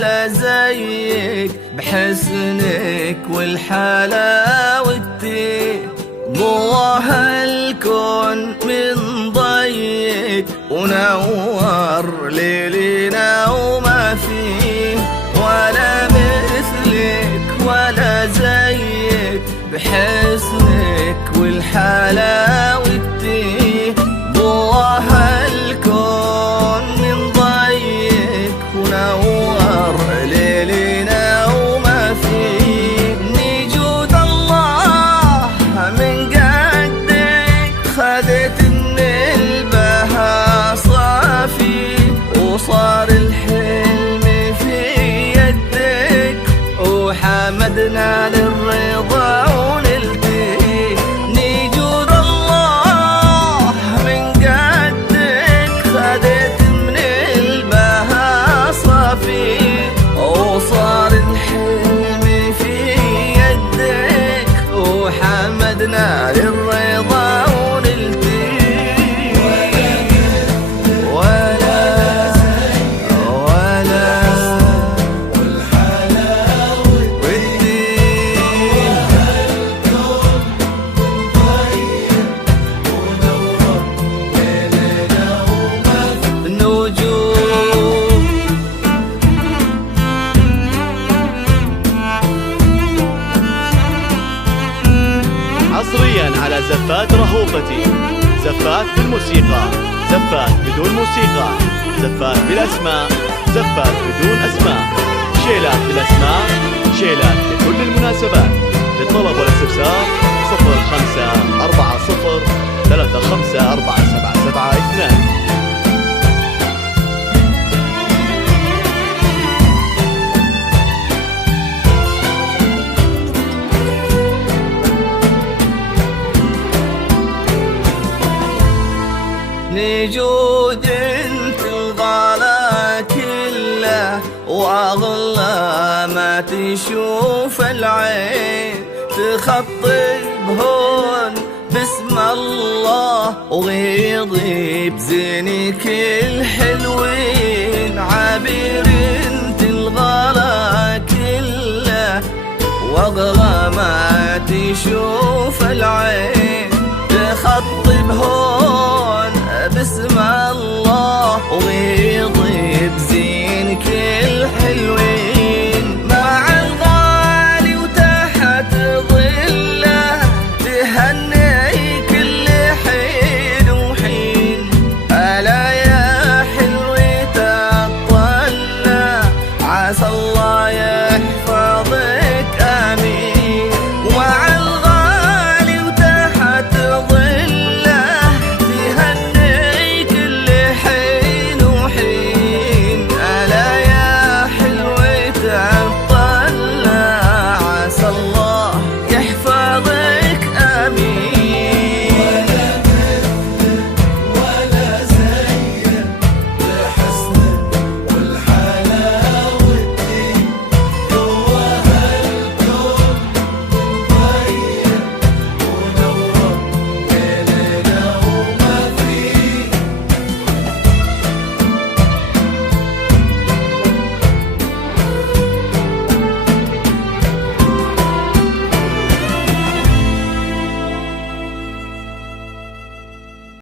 ولا زيك بحسنك والحلاوتي، ضواها الكون من ضيك ونور ليلنا وما فيه، ولا مثلك ولا زيك بحسنك والحلاوتي، ضواها الكون من ضيك ونور ليلنا وما فيه، نجود الله من قدك خذت من البها صافي، وصار الحلم في يدك وحمدنا للرضا ونلتقي، نجود الله من قدك خذت من البها صافي، وصار الحلم في يدك وحمدنا للرضا ونلتقي. حصريا على زفات رهوفتي، زفات بالموسيقى، زفات بدون موسيقى، زفات بالاسماء، زفات بدون اسماء، شيلات بالاسماء، شيلات لكل المناسبات. للطلب والاستفسار 0540 354772. نجود انت الغلا كله واغلى ما تشوف العين، تخطي بهون باسم الله وغيضي بزينك الحلوين، عبير انت الغلا كله واغلى ما تشوف العين، تخطي بهون باسم الله وغيضي بزينك الحلوين، مع الغالي وتحت ظله تهني كل حين وحين، ألا يا حلوة الطلة عسى الله